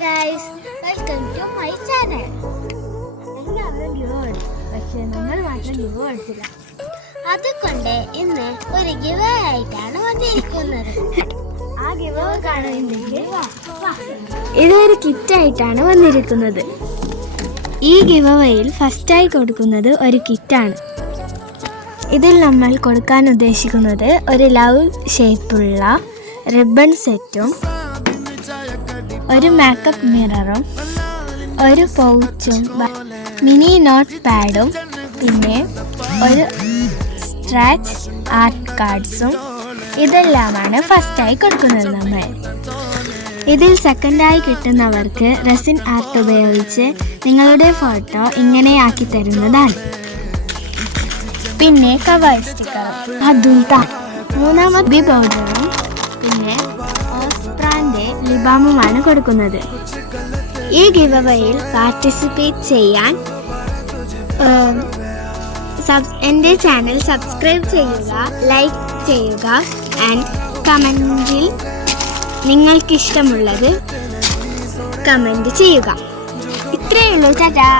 Guys, welcome to my channel. എല്ലാവരും give അടിച്ചു, പക്ഷേ നമ്മൾ മാത്രം ഗിവ് അടിച്ചില്ല. അതുകൊണ്ട് ഇന്ന് ഒരു ഗിവ് ആയിട്ടാണ് വന്നിരിക്കുന്നത്. ആ ഗിവ് കാണുന്നുണ്ടെങ്കിൽ ഇതൊരു കിറ്റായിട്ടാണ് വന്നിരിക്കുന്നത്. ഈ ഗിവയിൽ ഫസ്റ്റായി കൊടുക്കുന്നത് ഒരു കിറ്റാണ്. ഇതിൽ നമ്മൾ കൊടുക്കാൻ ഉദ്ദേശിക്കുന്നത് ഒരു ലവ് ഷേപ്പുള്ള റിബൺ സെറ്റും ഒരു മേക്കപ്പ് മിററും ഒരു പൗച്ചും മിനി നോട്ട് പാഡും പിന്നെ ഒരു സ്ക്രാച്ച് ആർട്ട് കാർഡ്സും ഇതെല്ലാമാണ് ഫസ്റ്റായി കൊടുക്കുന്നത്. നമ്മൾ ഇതിൽ സെക്കൻഡായി കിട്ടുന്നവർക്ക് റെസിൻ ആർട്ട് ഉപയോഗിച്ച് നിങ്ങളുടെ ഫോട്ടോ ഇങ്ങനെ ആക്കി തരുന്നതാണ്. പിന്നെ കവർ സ്റ്റിക്കറും അതും മൂന്നാമത് ബി പൗഡറും പിന്നെ ഓസ്പ്രാൻ്റെ ലിബാമുമാണ് കൊടുക്കുന്നത്. ഈ ഗിവവേയിൽ പാർട്ടിസിപ്പേറ്റ് ചെയ്യാൻ എൻ്റെ ചാനൽ സബ്സ്ക്രൈബ് ചെയ്യുക, ലൈക്ക് ചെയ്യുക ആൻഡ് കമൻറ്റിൽ നിങ്ങൾക്കിഷ്ടമുള്ളത് കമൻറ്റ് ചെയ്യുക. ഇത്രയേ ഉള്ളൂ. ടാറ്റാ.